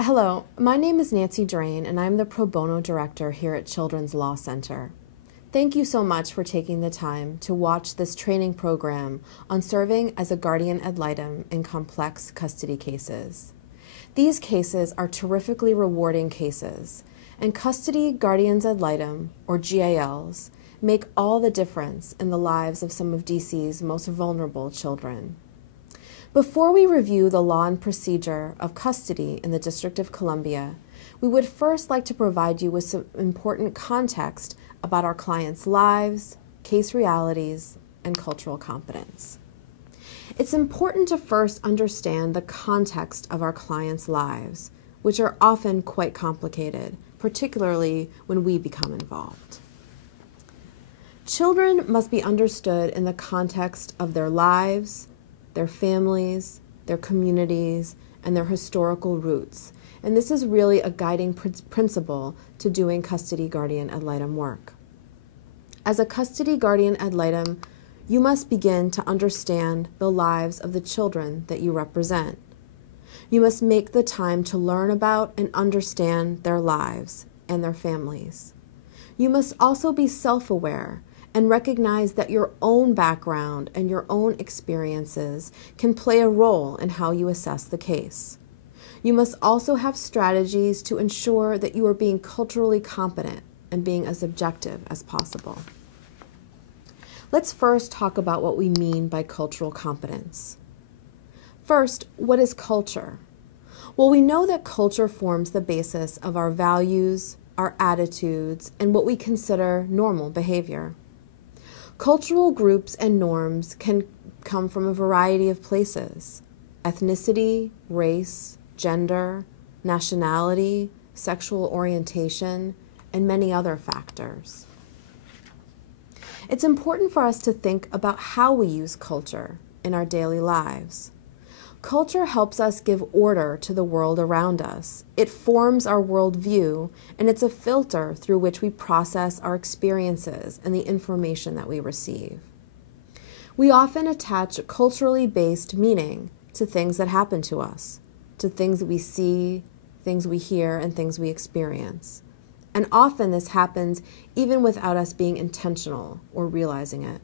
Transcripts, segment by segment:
Hello, my name is Nancy Drain, and I'm the Pro Bono Director here at Children's Law Center. Thank you so much for taking the time to watch this training program on serving as a guardian ad litem in complex custody cases. These cases are terrifically rewarding cases, and custody guardians ad litem, or GALs, make all the difference in the lives of some of DC's most vulnerable children. Before we review the law and procedure of custody in the District of Columbia, we would first like to provide you with some important context about our clients' lives, case realities, and cultural competence. It's important to first understand the context of our clients' lives, which are often quite complicated, particularly when we become involved. Children must be understood in the context of their lives, their families, their communities, and their historical roots. And this is really a guiding principle to doing custody guardian ad litem work. As a custody guardian ad litem, you must begin to understand the lives of the children that you represent. You must make the time to learn about and understand their lives and their families. You must also be self-aware and recognize that your own background and your own experiences can play a role in how you assess the case. You must also have strategies to ensure that you are being culturally competent and being as objective as possible. Let's first talk about what we mean by cultural competence. First, what is culture? Well, we know that culture forms the basis of our values, our attitudes, and what we consider normal behavior. Cultural groups and norms can come from a variety of places: ethnicity, race, gender, nationality, sexual orientation, and many other factors. It's important for us to think about how we use culture in our daily lives. Culture helps us give order to the world around us. It forms our worldview, and it's a filter through which we process our experiences and the information that we receive. We often attach a culturally based meaning to things that happen to us, to things that we see, things we hear, and things we experience. And often this happens even without us being intentional or realizing it.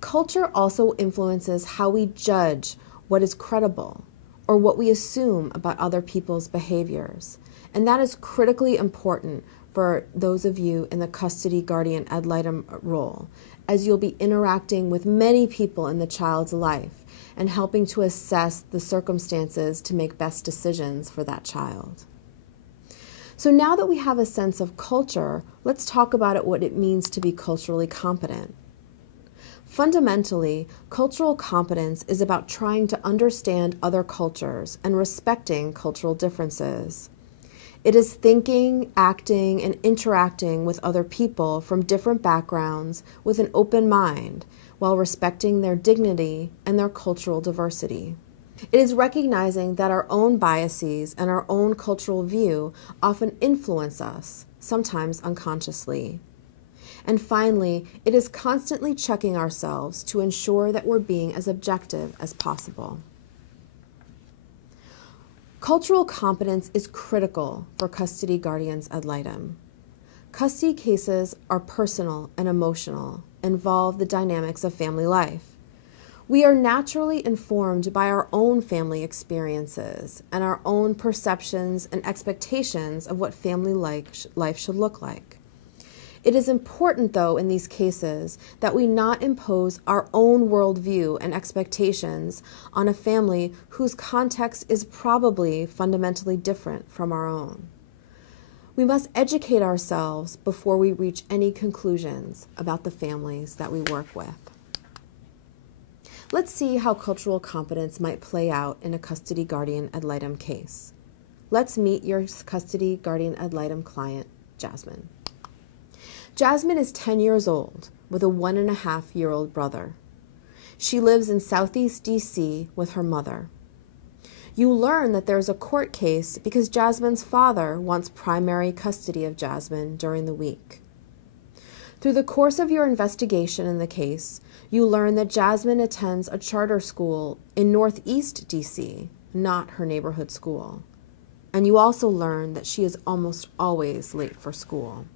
Culture also influences how we judge what is credible or what we assume about other people's behaviors. And that is critically important for those of you in the custody guardian ad litem role, as you'll be interacting with many people in the child's life and helping to assess the circumstances to make best decisions for that child. So now that we have a sense of culture, let's talk about what it means to be culturally competent. Fundamentally, cultural competence is about trying to understand other cultures and respecting cultural differences. It is thinking, acting, and interacting with other people from different backgrounds with an open mind while respecting their dignity and their cultural diversity. It is recognizing that our own biases and our own cultural view often influence us, sometimes unconsciously. And finally, it is constantly checking ourselves to ensure that we're being as objective as possible. Cultural competence is critical for custody guardians ad litem. Custody cases are personal and emotional, involve the dynamics of family life. We are naturally informed by our own family experiences and our own perceptions and expectations of what family life should look like. It is important, though, in these cases that we not impose our own worldview and expectations on a family whose context is probably fundamentally different from our own. We must educate ourselves before we reach any conclusions about the families that we work with. Let's see how cultural competence might play out in a custody guardian ad litem case. Let's meet your custody guardian ad litem client, Jasmine. Jasmine is 10 years old with a 1.5-year-old brother. She lives in Southeast DC with her mother. You learn that there's a court case because Jasmine's father wants primary custody of Jasmine during the week. Through the course of your investigation in the case, you learn that Jasmine attends a charter school in Northeast DC, not her neighborhood school. And you also learn that she is almost always late for school.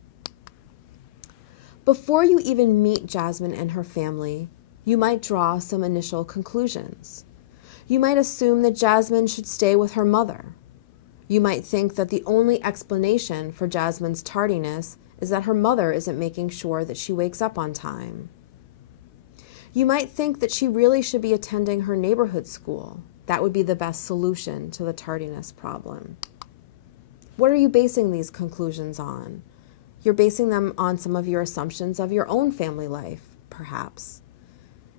Before you even meet Jasmine and her family, you might draw some initial conclusions. You might assume that Jasmine should stay with her mother. You might think that the only explanation for Jasmine's tardiness is that her mother isn't making sure that she wakes up on time. You might think that she really should be attending her neighborhood school. That would be the best solution to the tardiness problem. What are you basing these conclusions on? You're basing them on some of your assumptions of your own family life, perhaps.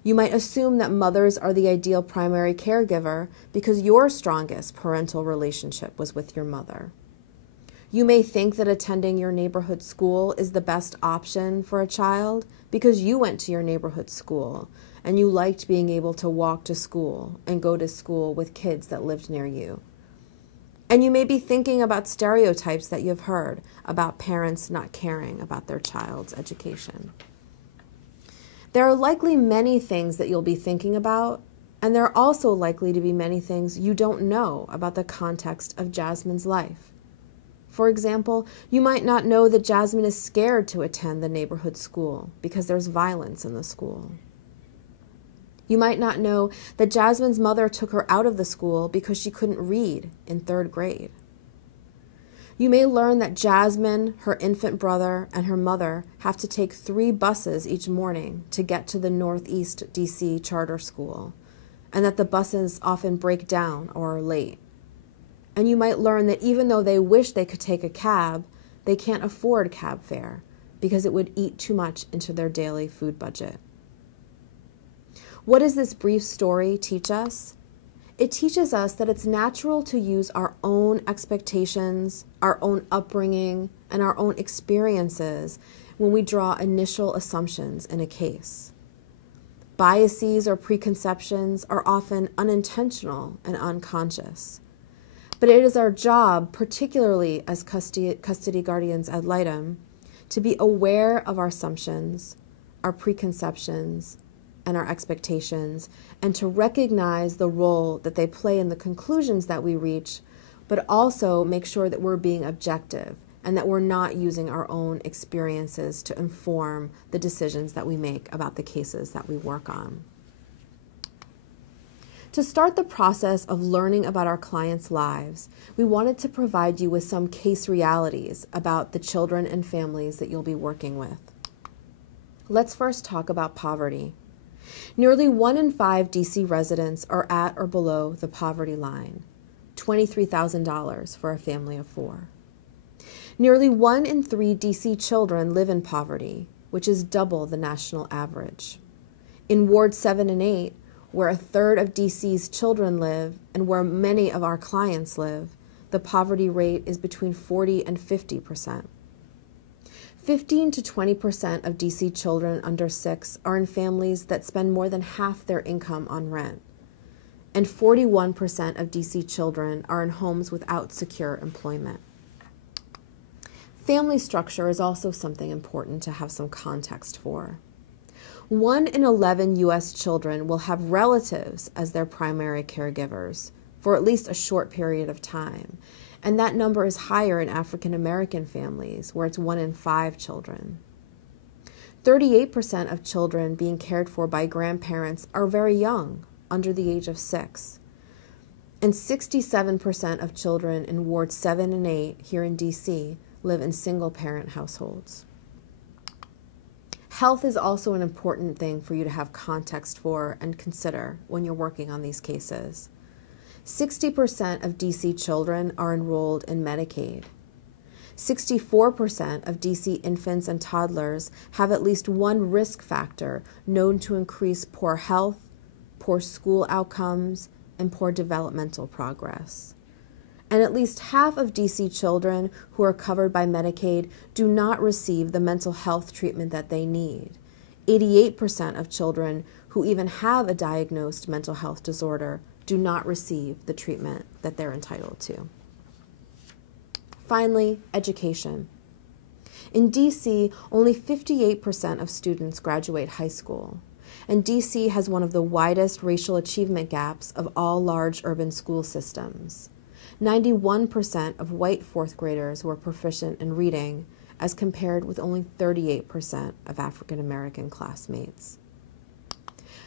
You might assume that mothers are the ideal primary caregiver because your strongest parental relationship was with your mother. You may think that attending your neighborhood school is the best option for a child because you went to your neighborhood school and you liked being able to walk to school and go to school with kids that lived near you. And you may be thinking about stereotypes that you've heard about parents not caring about their child's education. There are likely many things that you'll be thinking about, and there are also likely to be many things you don't know about the context of Jasmine's life. For example, you might not know that Jasmine is scared to attend the neighborhood school because there's violence in the school. You might not know that Jasmine's mother took her out of the school because she couldn't read in 3rd grade. You may learn that Jasmine, her infant brother, and her mother have to take 3 buses each morning to get to the Northeast DC charter school, and that the buses often break down or are late. And you might learn that even though they wish they could take a cab, they can't afford cab fare because it would eat too much into their daily food budget. What does this brief story teach us? It teaches us that it's natural to use our own expectations, our own upbringing, and our own experiences when we draw initial assumptions in a case. Biases or preconceptions are often unintentional and unconscious. But it is our job, particularly as custody guardians at Litem, to be aware of our assumptions, our preconceptions, and our expectations, and to recognize the role that they play in the conclusions that we reach, but also make sure that we're being objective and that we're not using our own experiences to inform the decisions that we make about the cases that we work on. To start the process of learning about our clients' lives, we wanted to provide you with some case realities about the children and families that you'll be working with. Let's first talk about poverty. Nearly 1 in 5 DC residents are at or below the poverty line, $23,000 for a family of 4. Nearly 1 in 3 DC children live in poverty, which is double the national average. In Ward 7 and 8, where 1/3 of DC's children live and where many of our clients live, the poverty rate is between 40 and 50%. 15 to 20% of DC children under 6 are in families that spend more than half their income on rent, and 41% of DC children are in homes without secure employment. Family structure is also something important to have some context for. 1 in 11 U.S. children will have relatives as their primary caregivers for at least a short period of time, and that number is higher in African American families, where it's 1 in 5 children. 38% of children being cared for by grandparents are very young, under the age of 6. And 67% of children in Ward 7 and 8 here in DC live in single-parent households. Health is also an important thing for you to have context for and consider when you're working on these cases. 60% of DC children are enrolled in Medicaid. 64% of DC infants and toddlers have at least one risk factor known to increase poor health, poor school outcomes, and poor developmental progress. And at least half of DC children who are covered by Medicaid do not receive the mental health treatment that they need. 88% of children who even have a diagnosed mental health disorder do not receive the treatment that they're entitled to. Finally, education. In DC, only 58% of students graduate high school, and DC has one of the widest racial achievement gaps of all large urban school systems. 91% of white fourth graders were proficient in reading, as compared with only 38% of African American classmates.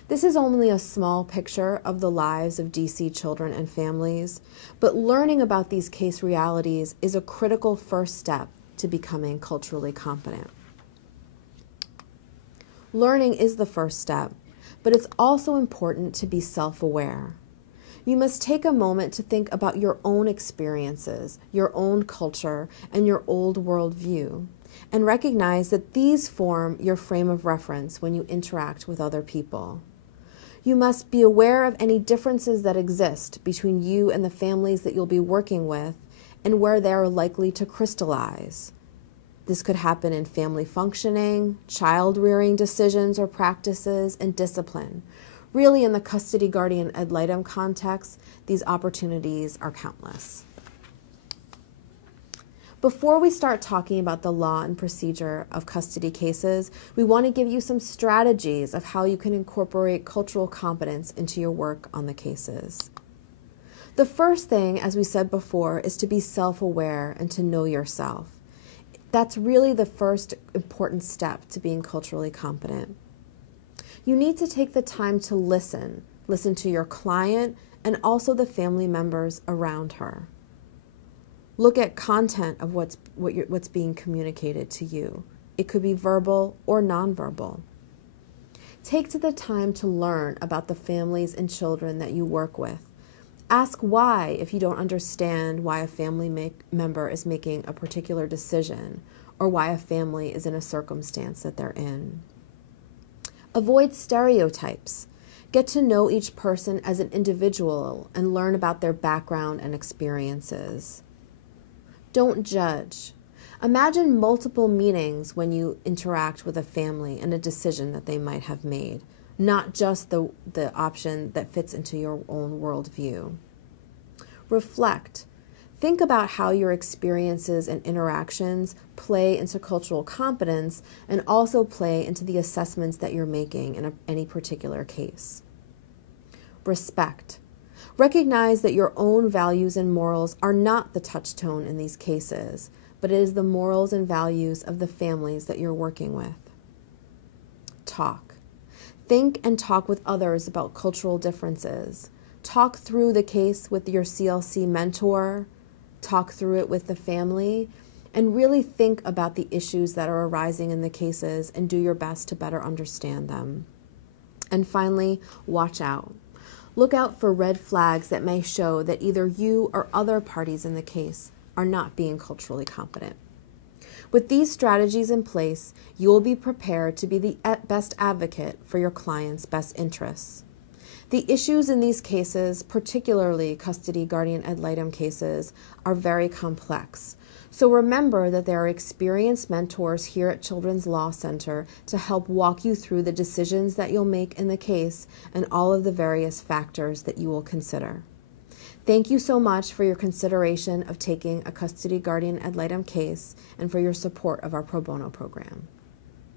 This is only a small picture of the lives of DC children and families, but learning about these case realities is a critical first step to becoming culturally competent. Learning is the first step, but it's also important to be self-aware. You must take a moment to think about your own experiences, your own culture, and your old worldview, and recognize that these form your frame of reference when you interact with other people. You must be aware of any differences that exist between you and the families that you'll be working with and where they are likely to crystallize. This could happen in family functioning, child-rearing decisions or practices, and discipline. Really, in the custody guardian ad litem context, these opportunities are countless. Before we start talking about the law and procedure of custody cases, we want to give you some strategies of how you can incorporate cultural competence into your work on the cases. The first thing, as we said before, is to be self-aware and to know yourself. That's really the first important step to being culturally competent. You need to take the time to listen to your client and also the family members around her. Look at content of what's being communicated to you. It could be verbal or nonverbal. Take the time to learn about the families and children that you work with. Ask why if you don't understand why a family member is making a particular decision or why a family is in a circumstance that they're in. Avoid stereotypes. Get to know each person as an individual and learn about their background and experiences. Don't judge. Imagine multiple meanings when you interact with a family and a decision that they might have made, not just the option that fits into your own worldview. Reflect. Think about how your experiences and interactions play into cultural competence and also play into the assessments that you're making in any particular case. Respect. Recognize that your own values and morals are not the touchstone in these cases, but it is the morals and values of the families that you're working with. Talk. Think and talk with others about cultural differences. Talk through the case with your CLC mentor. Talk through it with the family, and really think about the issues that are arising in the cases and do your best to better understand them. And finally, watch out. Look out for red flags that may show that either you or other parties in the case are not being culturally competent. With these strategies in place, you will be prepared to be the best advocate for your client's best interests. The issues in these cases, particularly custody guardian ad litem cases, are very complex. So remember that there are experienced mentors here at Children's Law Center to help walk you through the decisions that you'll make in the case and all of the various factors that you will consider. Thank you so much for your consideration of taking a custody guardian ad litem case and for your support of our pro bono program.